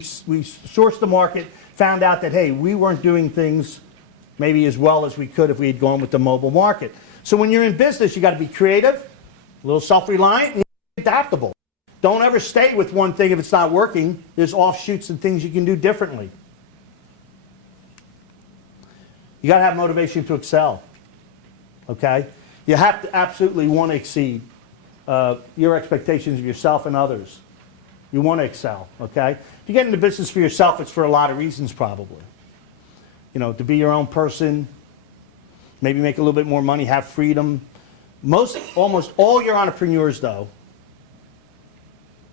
We sourced the market, found out that, hey, we weren't doing things maybe as well as we could if we had gone with the mobile market. So when you're in business, you got to be creative, a little self-reliant, and adaptable. Don't ever stay with one thing if it's not working. There's offshoots and things you can do differently. You got to have motivation to excel, okay? You have to absolutely want to exceed your expectations of yourself and others. You want to excel, okay? If you get into business for yourself, it's for a lot of reasons probably. You know, to be your own person, maybe make a little bit more money, have freedom. Almost all your entrepreneurs, though,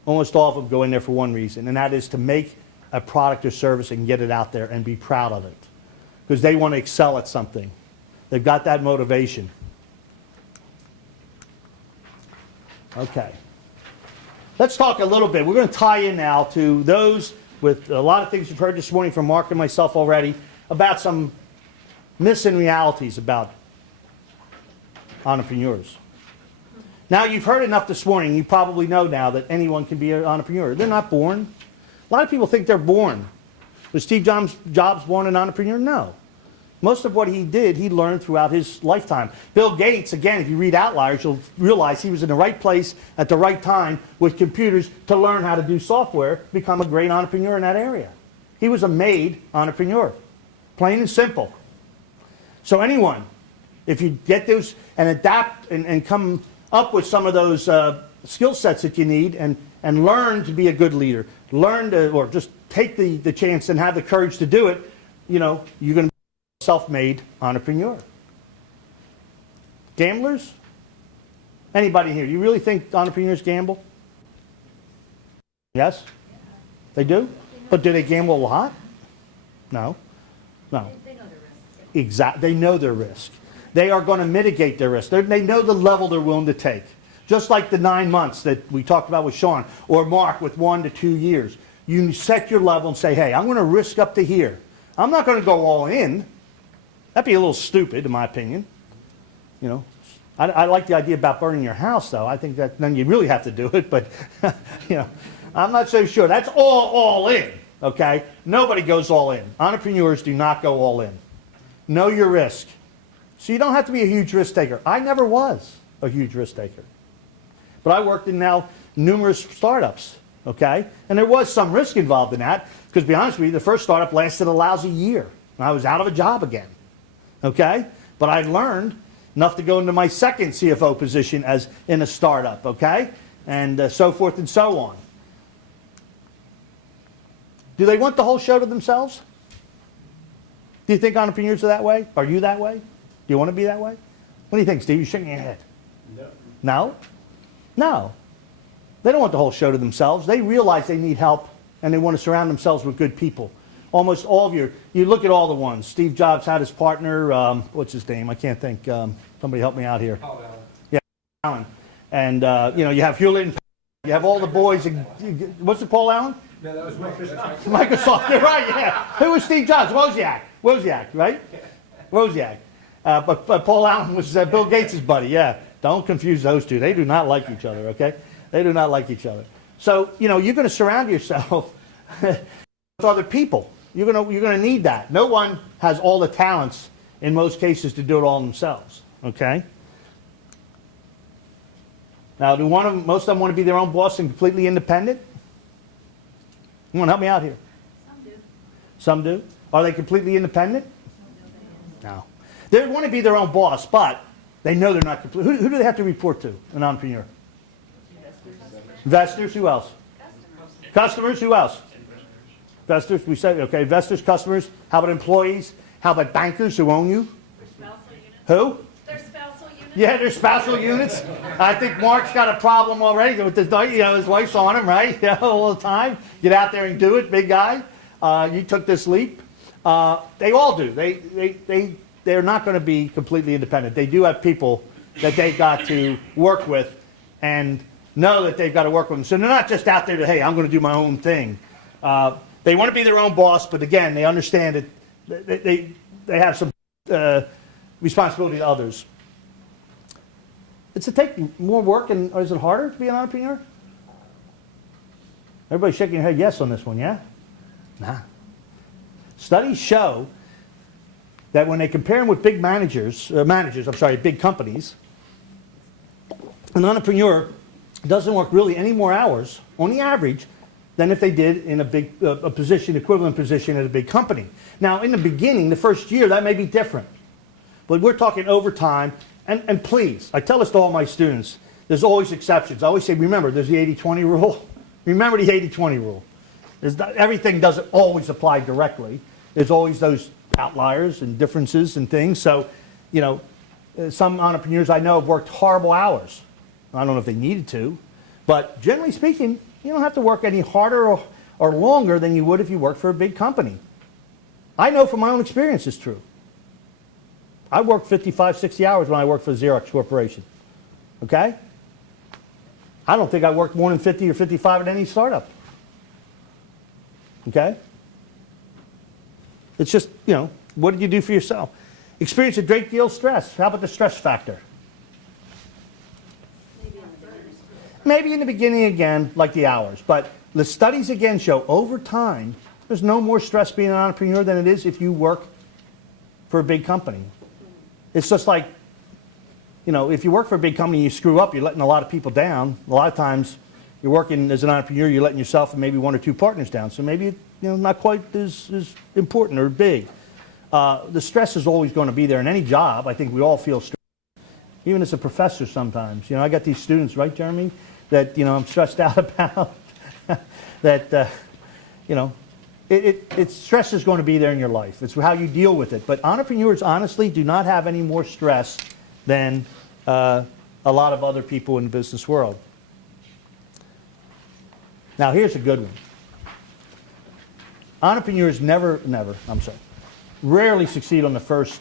almost all of them go in there for one reason, and that is to make a product or service and get it out there and be proud of it. Because they want to excel at something. They've got that motivation. Okay. Let's talk a little bit. We're going to tie in now to those with a lot of things you've heard this morning from Mark and myself already about some myths and realities about entrepreneurs. Now, you've heard enough this morning. You probably know now that anyone can be an entrepreneur. They're not born. A lot of people think they're born. Was Steve Jobs born an entrepreneur? No. Most of what he did, he learned throughout his lifetime. Bill Gates, again, if you read Outliers, you'll realize he was in the right place at the right time with computers to learn how to do software, become a great entrepreneur in that area. He was a made entrepreneur, plain and simple. So anyone, if you get those and adapt and come up with some of those skill sets that you need and learn to be a good leader, learn to, or just take the chance and have the courage to do it, you know, you're going to self-made entrepreneur. Gamblers? Anybody here? You really think entrepreneurs gamble? Yes? They do? But do they gamble a lot? No. No. They know their risk. Exactly. They know their risk. They are going to mitigate their risk. They know the level they're willing to take. Just like the 9 months that we talked about with Sean or Mark with 1 to 2 years. You set your level and say, hey, I'm going to risk up to here. I'm not going to go all in. That'd be a little stupid, in my opinion. You know, I like the idea about burning your house, though. I think that then you really have to do it, but you know, I'm not so sure. That's all in, okay? Nobody goes all in. Entrepreneurs do not go all in. Know your risk. So you don't have to be a huge risk taker. I never was a huge risk taker. But I worked in now numerous startups, okay? And there was some risk involved in that, because to be honest with you, the first startup lasted a lousy year. And I was out of a job again. Okay? But I learned enough to go into my second CFO position as in a startup, okay? And so forth and so on. Do they want the whole show to themselves? Do you think entrepreneurs are that way? Are you that way? Do you want to be that way? What do you think, Steve? You're shaking your head. No. No? No. They don't want the whole show to themselves. They realize they need help, and they want to surround themselves with good people. Almost all of you look at all the ones. Steve Jobs had his partner, what's his name? I can't think. Somebody help me out here. Paul Allen. Yeah, Allen. And, you know, you have Hewlett and you have all the boys. What's it, Paul Allen? No, that was Microsoft. Microsoft, you're right, yeah. Who was Steve Jobs? Wozniak, right? Wozniak. But Paul Allen was Bill Gates' buddy, yeah. Don't confuse those two. They do not like each other, okay? They do not like each other. So, you know, you're going to surround yourself with other people. You're going to need that. No one has all the talents, in most cases, to do it all themselves, okay? Now, most of them want to be their own boss and completely independent? You want to help me out here? Some do. Some do? Are they completely independent? No. They want to be their own boss, but they know they're not complete. Who do they have to report to, an entrepreneur? Investors, who else? Customers, who else? Investors, we said, okay, investors, customers. How about employees? How about bankers who own you? Spousal units. Who? Their spousal units. Yeah, their spousal units. I think Mark's got a problem already with his, you know, his wife's on him, right? Yeah, all the time. Get out there and do it, big guy. You took this leap. They all do. They're not going to be completely independent. They do have people that they've got to work with and know that they've got to work with them. So they're not just out there to, hey, I'm going to do my own thing. They want to be their own boss, but again, they understand that they have some responsibility to others. Does it take more work, or is it harder to be an entrepreneur? Everybody's shaking their head yes on this one, yeah? Nah. Studies show that when they compare them with big big companies, an entrepreneur doesn't work really any more hours on the average than if they did in equivalent position at a big company. Now, in the beginning, the first year, that may be different. But we're talking overtime. And please, I tell this to all my students, there's always exceptions. I always say, remember, there's the 80-20 rule. Remember the 80-20 rule. Everything doesn't always apply directly. There's always those outliers and differences and things. So, some entrepreneurs I know have worked horrible hours. I don't know if they needed to, but generally speaking, you don't have to work any harder or longer than you would if you worked for a big company. I know from my own experience it's true. I worked 55, 60 hours when I worked for the Xerox Corporation. Okay? I don't think I worked more than 50 or 55 at any startup. Okay? It's just, what did you do for yourself? Experience a great deal of stress. How about the stress factor? Maybe in the beginning again, like the hours. But the studies again show over time, there's no more stress being an entrepreneur than it is if you work for a big company. It's just like, if you work for a big company and you screw up, you're letting a lot of people down. A lot of times, you're working as an entrepreneur, you're letting yourself and maybe one or two partners down. So maybe, not quite as important or big. The stress is always going to be there in any job. I think we all feel stress. Even as a professor sometimes. I got these students, right, Jeremy, that, I'm stressed out about. That, stress is going to be there in your life. It's how you deal with it. But entrepreneurs, honestly, do not have any more stress than a lot of other people in the business world. Now, here's a good one. Entrepreneurs rarely succeed on the first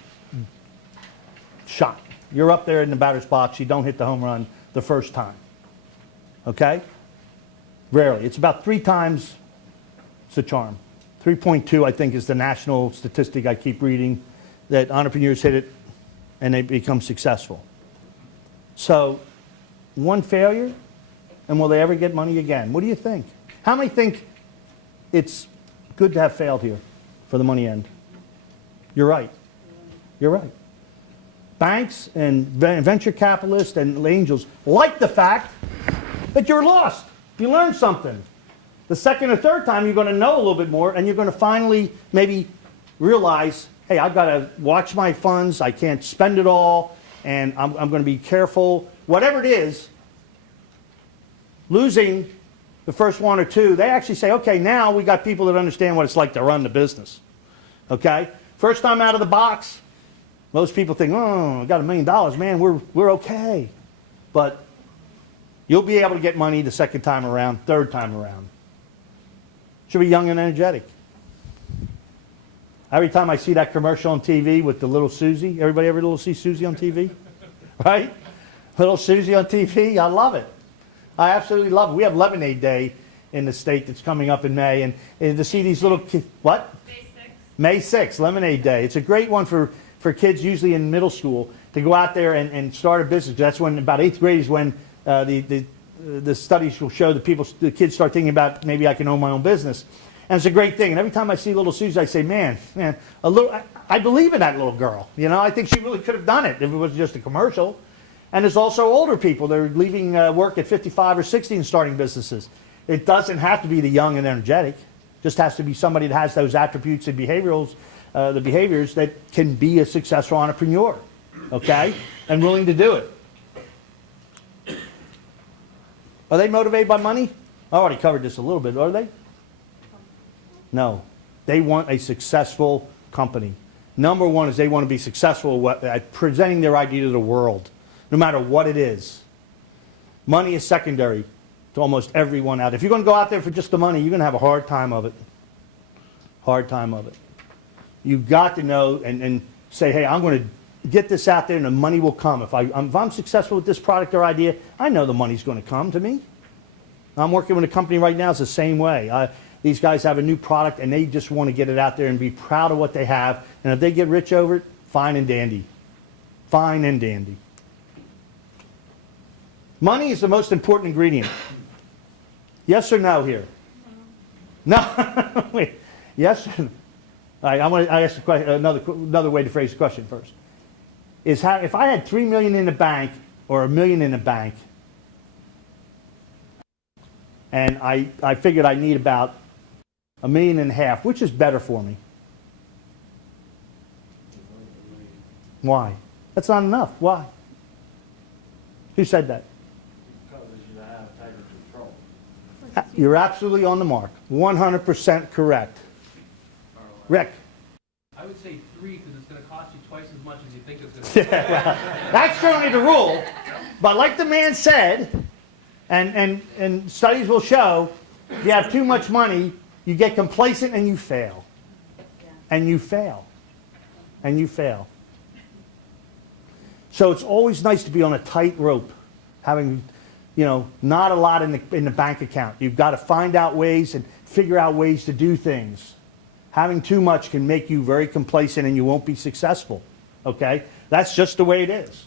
shot. You're up there in the batter's box, you don't hit the home run the first time. Okay? Rarely. It's about 3 times it's a charm. 3.2, I think, is the national statistic I keep reading, that entrepreneurs hit it and they become successful. So, one failure, and will they ever get money again? What do you think? How many think it's good to have failed here for the money end? You're right. You're right. Banks and venture capitalists and angels like the fact that you're lost. You learned something. The second or third time, you're going to know a little bit more, and you're going to finally maybe realize, hey, I've got to watch my funds. I can't spend it all, and I'm going to be careful. Whatever it is, losing the first 1 or 2, they actually say, okay, now we got people that understand what it's like to run the business. Okay? First time out of the box, most people think, oh, I got $1 million, man, we're okay. But you'll be able to get money the second time around, third time around. Should be young and energetic. Every time I see that commercial on TV with the little Susie, everybody ever see Susie on TV? Right? Little Susie on TV, I love it. I absolutely love it. We have Lemonade Day in the state that's coming up in May, and to see these little kids, what? May 6th, Lemonade Day. It's a great one for kids usually in middle school to go out there and start a business. That's when, about 8th grade is when the studies will show that the kids start thinking about, maybe I can own my own business. And it's a great thing. And every time I see little Susie, I say, man, I believe in that little girl. I think she really could have done it if it was just a commercial. And there's also older people that are leaving work at 55 or 60 and starting businesses. It doesn't have to be the young and energetic. It just has to be somebody that has those attributes and the behaviors that can be a successful entrepreneur, okay, and willing to do it. Are they motivated by money? I already covered this a little bit, are they? No. They want a successful company. Number one is they want to be successful at presenting their idea to the world, no matter what it is. Money is secondary to almost everyone out. If you're going to go out there for just the money, you're going to have a hard time of it. Hard time of it. You've got to know and say, hey, I'm going to get this out there and the money will come. If I'm successful with this product or idea, I know the money's going to come to me. I'm working with a company right now, it's the same way. These guys have a new product and they just want to get it out there and be proud of what they have. And if they get rich over it, fine and dandy. Fine and dandy. Money is the most important ingredient. Yes or no here? No. Wait. Yes? All right, I asked another way to phrase the question first. If I had $3 million in the bank or $1 million in the bank, and I figured I need about $1.5 million, which is better for me? Why? That's not enough. Why? Who said that? Because you have tighter control. You're absolutely on the mark. 100% correct. Rick? I would say 3 because it's going to cost you twice as much as you think it's going to cost. Well, that's certainly the rule. But like the man said, and studies will show, if you have too much money, you get complacent and you fail. And you fail. And you fail. So it's always nice to be on a tight rope, having, not a lot in the bank account. You've got to find out ways and figure out ways to do things. Having too much can make you very complacent and you won't be successful. Okay? That's just the way it is.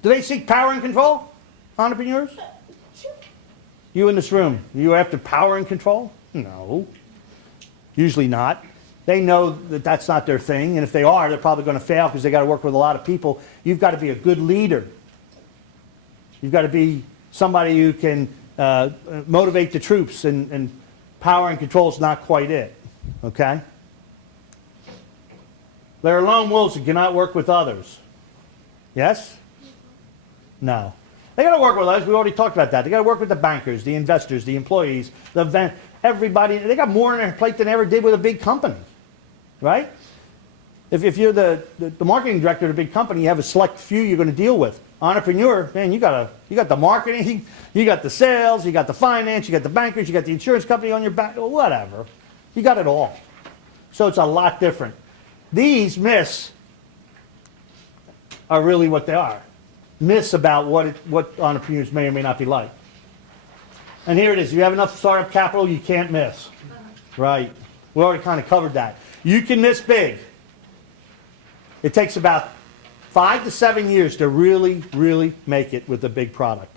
Do they seek power and control, entrepreneurs? You in this room, you after power and control? No. Usually not. They know that that's not their thing, and if they are, they're probably going to fail because they got to work with a lot of people. You've got to be a good leader. You've got to be somebody who can motivate the troops, and power and control is not quite it. Okay? They're lone wolves and cannot work with others. Yes? No. They got to work with others. We already talked about that. They got to work with the bankers, the investors, the employees, everybody. They got more on their plate than they ever did with a big company. Right? If you're the marketing director of a big company, you have a select few you're going to deal with. Entrepreneur, man, you got the marketing, you got the sales, you got the finance, you got the bankers, you got the insurance company on your back, whatever. You got it all. So it's a lot different. These myths are really what they are. Myths about what entrepreneurs may or may not be like. And here it is. If you have enough startup capital, you can't miss. Right. We already kind of covered that. You can miss big. It takes about 5 to 7 years to really, really make it with a big product.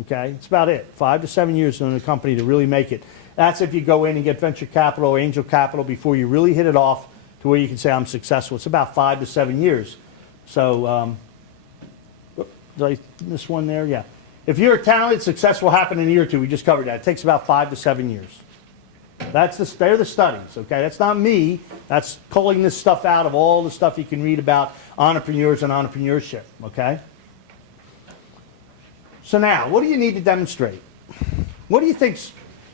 Okay? It's about it. 5 to 7 years in a company to really make it. That's if you go in and get venture capital or angel capital before you really hit it off to where you can say, I'm successful. It's about 5 to 7 years. So, did I miss one there? Yeah. If you're talented, success will happen in a year or two. We just covered that. It takes about 5 to 7 years. They're the studies, okay? That's not me. That's pulling this stuff out of all the stuff you can read about entrepreneurs and entrepreneurship, okay? So now, what do you need to demonstrate? What do you think?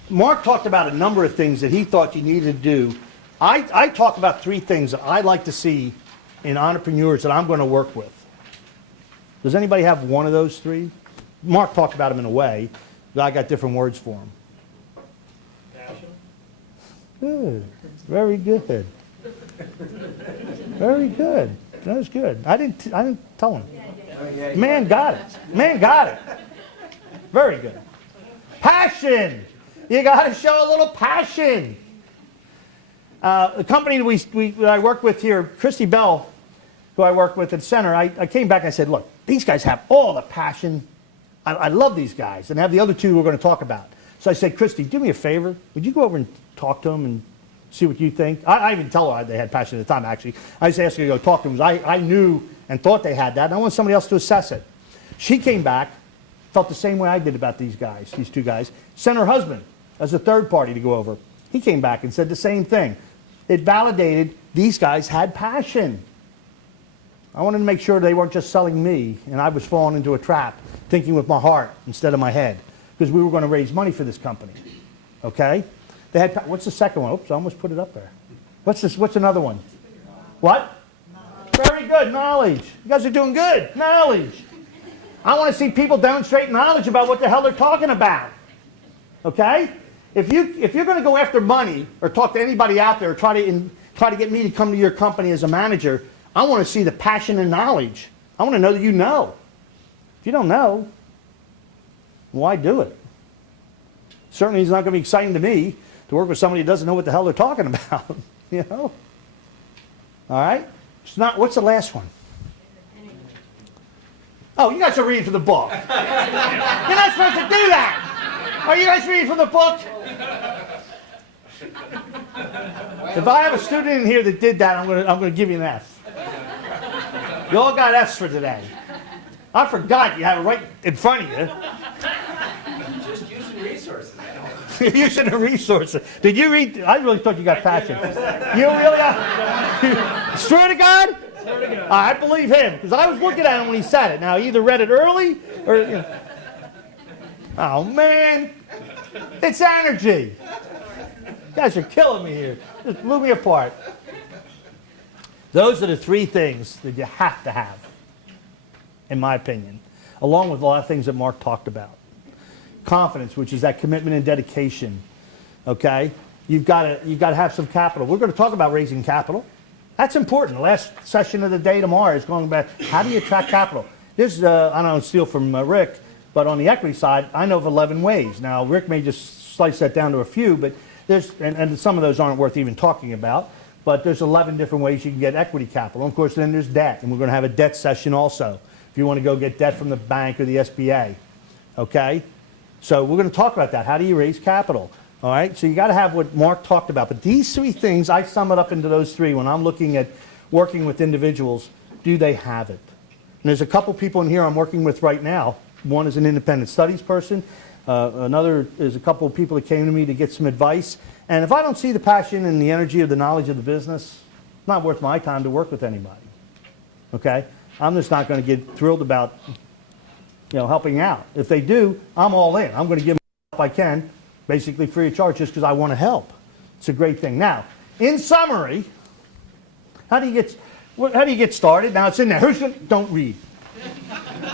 Mark talked about a number of things that he thought you needed to do. I talk about 3 things that I like to see in entrepreneurs that I'm going to work with. Does anybody have one of those 3? Mark talked about them in a way, but I got different words for them. Passion? Good. Very good. Very good. That was good. I didn't tell him. Man got it. Man got it. Very good. Passion. You got to show a little passion. The company that I work with here, Christy Bell, who I work with at Center, I came back and I said, look, these guys have all the passion. I love these guys, and I have the other 2 we're going to talk about. So I said, Christy, do me a favor. Would you go over and talk to them and see what you think? I didn't tell her they had passion at the time, actually. I just asked her to go talk to them because I knew and thought they had that, and I want somebody else to assess it. She came back, felt the same way I did about these guys, these 2 guys. Sent her husband as a third party to go over. He came back and said the same thing. It validated these guys had passion. I wanted to make sure they weren't just selling me and I was falling into a trap, thinking with my heart instead of my head, because we were going to raise money for this company. Okay? They had. What's the second one? Oops, I almost put it up there. What's this? What's another one? What? Very good. Knowledge. You guys are doing good. Knowledge. I want to see people demonstrate knowledge about what the hell they're talking about. Okay? If you're going to go after money or talk to anybody out there or try to get me to come to your company as a manager, I want to see the passion and knowledge. I want to know that you know. If you don't know, why do it? Certainly it's not going to be exciting to me to work with somebody who doesn't know what the hell they're talking about. You know? All right? It's not. What's the last one? Oh, you guys are reading from the book. You're not supposed to do that. Are you guys reading from the book? If I have a student in here that did that, I'm gonna give you an F. You all got F's for today. I forgot you have it right in front of you. Just using resources. You're using the resources. Did you read? I really thought you got passion. You really got? Swear to God? I believe him, because I was looking at him when he said it. Now, he either read it early or, you know. Oh, man. It's energy. You guys are killing me here. Just blew me apart. Those are the three things that you have to have, in my opinion, along with a lot of things that Mark talked about. Confidence, which is that commitment and dedication. Okay? You've got to have some capital. We're going to talk about raising capital. That's important. The last session of the day tomorrow is going back. How do you attract capital? This I don't steal from Rick, but on the equity side, I know of 11 ways. Now, Rick may just slice that down to a few, but there's, and some of those aren't worth even talking about, but there's 11 different ways you can get equity capital. And of course, then there's debt, and we're going to have a debt session also, if you want to go get debt from the bank or the SBA. Okay? So we're going to talk about that. How do you raise capital? All right? So you got to have what Mark talked about. But these three things, I sum it up into those three when I'm looking at working with individuals. Do they have it? And there's a couple people in here I'm working with right now. One is an independent studies person. Another is a couple of people that came to me to get some advice. And if I don't see the passion and the energy or the knowledge of the business, it's not worth my time to work with anybody. Okay? I'm just not going to get thrilled about, helping out. If they do, I'm all in. I'm going to give them help I can, basically free of charge, just because I want to help. It's a great thing. Now, in summary, how do you get started? Now it's in there. Don't read.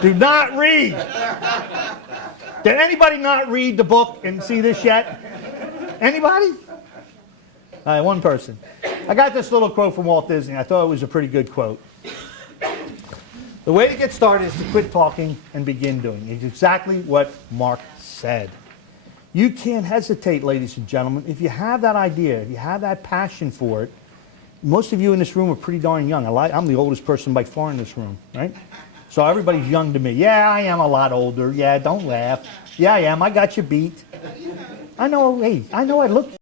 Do not read. Did anybody not read the book and see this yet? Anybody? All right, one person. I got this little quote from Walt Disney. I thought it was a pretty good quote. The way to get started is to quit talking and begin doing. It's exactly what Mark said. You can't hesitate, ladies and gentlemen. If you have that idea, if you have that passion for it, most of you in this room are pretty darn young. I'm the oldest person by far in this room, right? So everybody's young to me. Yeah, I am a lot older. Yeah, don't laugh. Yeah, I am. I got you beat. I know, hey, I know I look